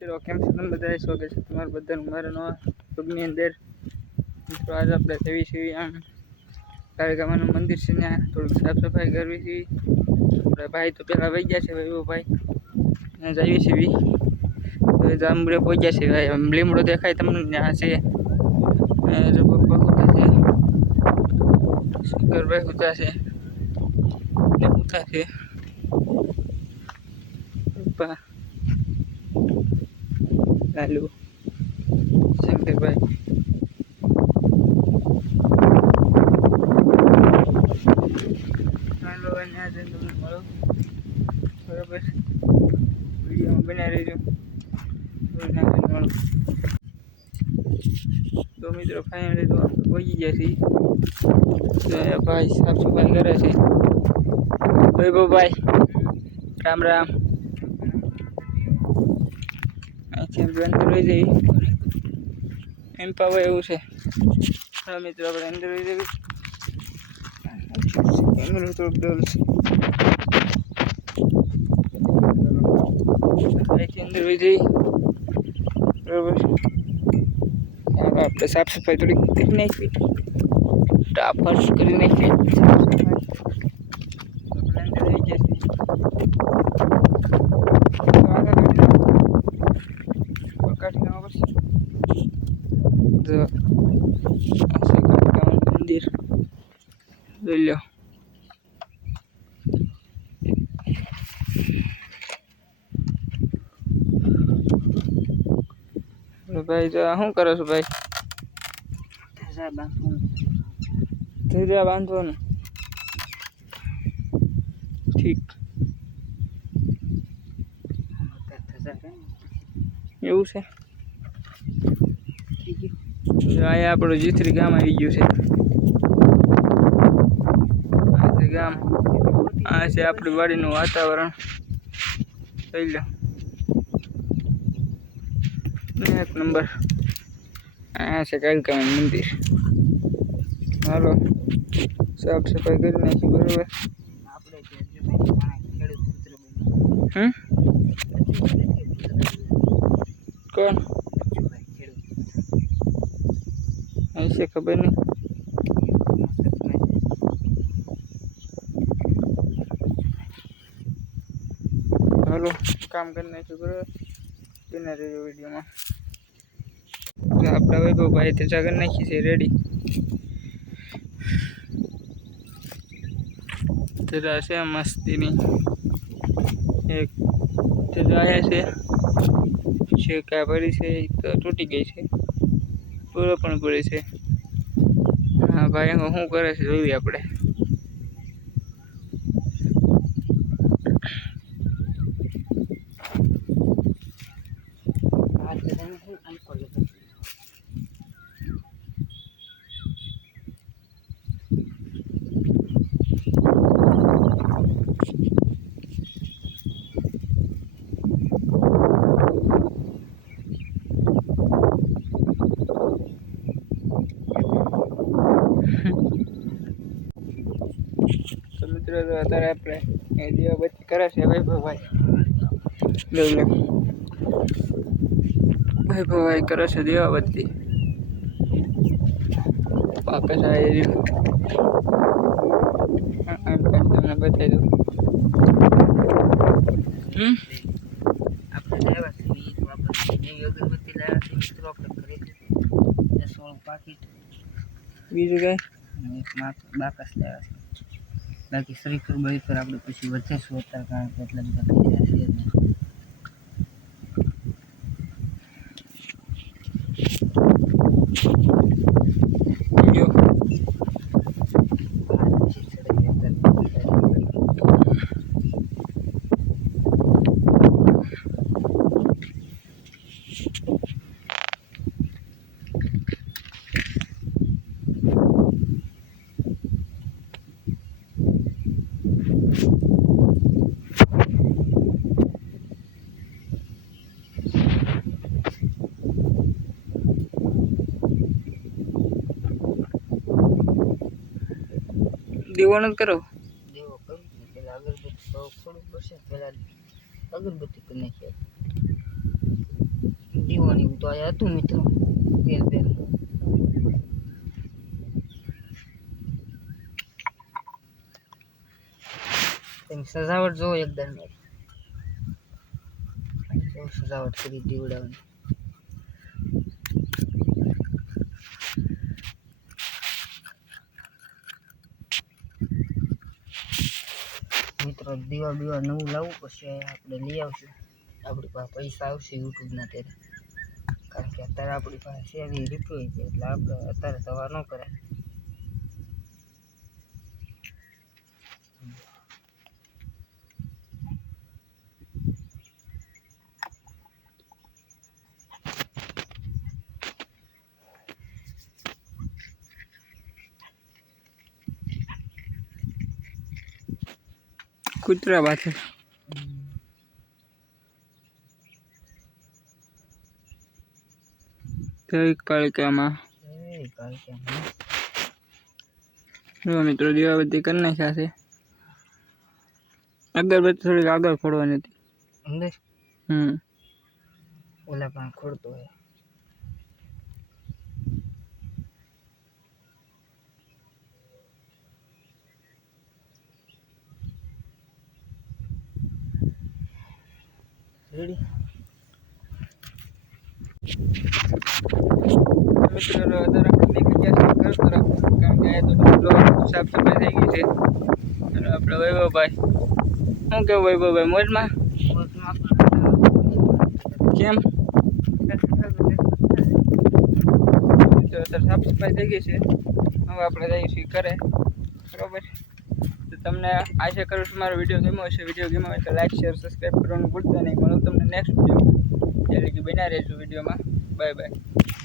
મિત્રો કેમ છો તમે બધા? સ્વાગત છે તમારું બધાનું મારા નવા વ્લોગની અંદર. મિત્રો આજે આપણે જઈએ છીએ આમ કાળીકામાનું મંદિર છે, ત્યાં થોડીક સાફ સફાઈ કરવી છે. આપણા ભાઈ તો પહેલાં વહી ગયા છે, ભાઈ ત્યાં જઈએ છીએ. હવે જાંબુડે પહોંચ્યા છે, ભાઈ લીમડો દેખાય તમને ત્યાં છે. જો પપ્પા હોતા છે, શંકરભાઈ હોતા છે ને હોતા છે પપ્પા લાલુ શંકરભાઈ. હાલો અહીંયા જઈને તમને મળો, બરાબર? વિડીયોમાં બનાવી રહેજો. મળો તો મિત્રો ફાઇનલી તો આપણે પહોંચી ગયા છીએ. તો ભાઈ સાફ સફાઈ કરે છે. વૈભવભાઈ રામ રામ. અહીંથી અંદર લઈ જઈએ એમ પાવે એવું છે. હા મિત્રો આપણે અંદર લઈ જઈએ. કેમેરો થોડોક ડલ છે. અહીંથી અંદર લઈ જઈએ, બરાબર? આપણે સાફ સફાઈ થોડીક કરી નાખી, ફર્શ કરી નાખી. આપણે અંદર લઈ ગયા છીએ. મંદિર જોઈ લો. ભાઈ જો શું કરો છો ભાઈ? ધજા બાંધવાનું. ઠીક એવું છે. અહીંયા આપણું જીથરી ગામ આવી ગયું છે. આ છે ગામ, આ છે આપણી વાડીનું વાતાવરણ. જોઈ લો એક નંબર. આ છે કાળીકામાનું મંદિર. હાલો સાફ સફાઈ કરી નાખી, બરોબર? કોણ ऐसे खबर नहीं. हेलो काम करने के बराबर बिना रेडियो वीडियो में अपना वैभव भाई तो जगन नाखी से रेडी. तेरा से मस्ती नहीं एक तेरा आया से शेका पड़ी से तो टूटी गई છે, પૂરો પણ પડે છે. હા ભાઈ શું કરે છે જોઈએ આપણે. તો મિત્રો અત્યારે આપણે દીવાબત્તી કરે છે વૈભવભાઈ. જોઈ લો વૈભવભાઈ કરે છે દીવાબત્તી. પાકે સાહેબ તમને બતાવી દઉં. આપણે લાવ્યા છે અગરબત્તી લાવ્યા છે મિત્રો. આપણે ઘરેથી 16 પાકીટ. બીજું કઈ બાકસ લાવ્યા છે. બાકી શ્રીખર ભાઈ પર આપણે પછી વધે શોધતા, કારણ કે એટલા બધા કર્યા છે. દીવાનો કરો. દીવો કરું પેલા અગરબત્તી થોડું પડશે, પેલા અગરબત્તી કરી નાખીએ. દીવાની તો આ હતું મિત્રો તેલ તેલ તેમ સજાવટ જો એકદમ સજાવટ કરી દીવડાવવાની મિત્રો દીવા બીવા નવું લાવવું પછી આપણે લઈ આવશું આપણી પાસે પૈસા આવશે યુટ્યુબના ત્યારે કારણ કે અત્યારે આપણી પાસે સેવી રૂપિયો છે એટલે આપણે અત્યારે દવા ન કરાય કૂતરા પાછળ કઈ કાળકામાં મિત્રો દીવાબત્તી કરી નાખ્યા છે અગરબત્તી થોડીક આગળ ફોડવાની હતી અંદર ઓલા પણ ખોડતો હોય રેડી મિત્રો અત્યારે આપણે નીકળી ગયા છીએ ઘર તરફ કારણ કે તો બધું સાફ સફાઈ થઈ ગઈ છે અને આપણે વૈભવભાઈ શું કેવું વૈભવભાઈ મોજમાં કેમ અત્યારે સાફ સફાઈ થઈ ગઈ છે હવે આપણે જઈએ છીએ ઘરે બરાબર તો તમને આશા કરું છું મારો વિડીયો ગમ્યો હશે વિડીયો ગમ્યો હોય તો લાઈક શેર સબસ્ક્રાઈબ કરવાનું ભૂલતા નહીં મળું તમને નેક્સ્ટ વિડીયોમાં ત્યારે કે બન્યા રહેજો વિડીયોમાં બાય બાય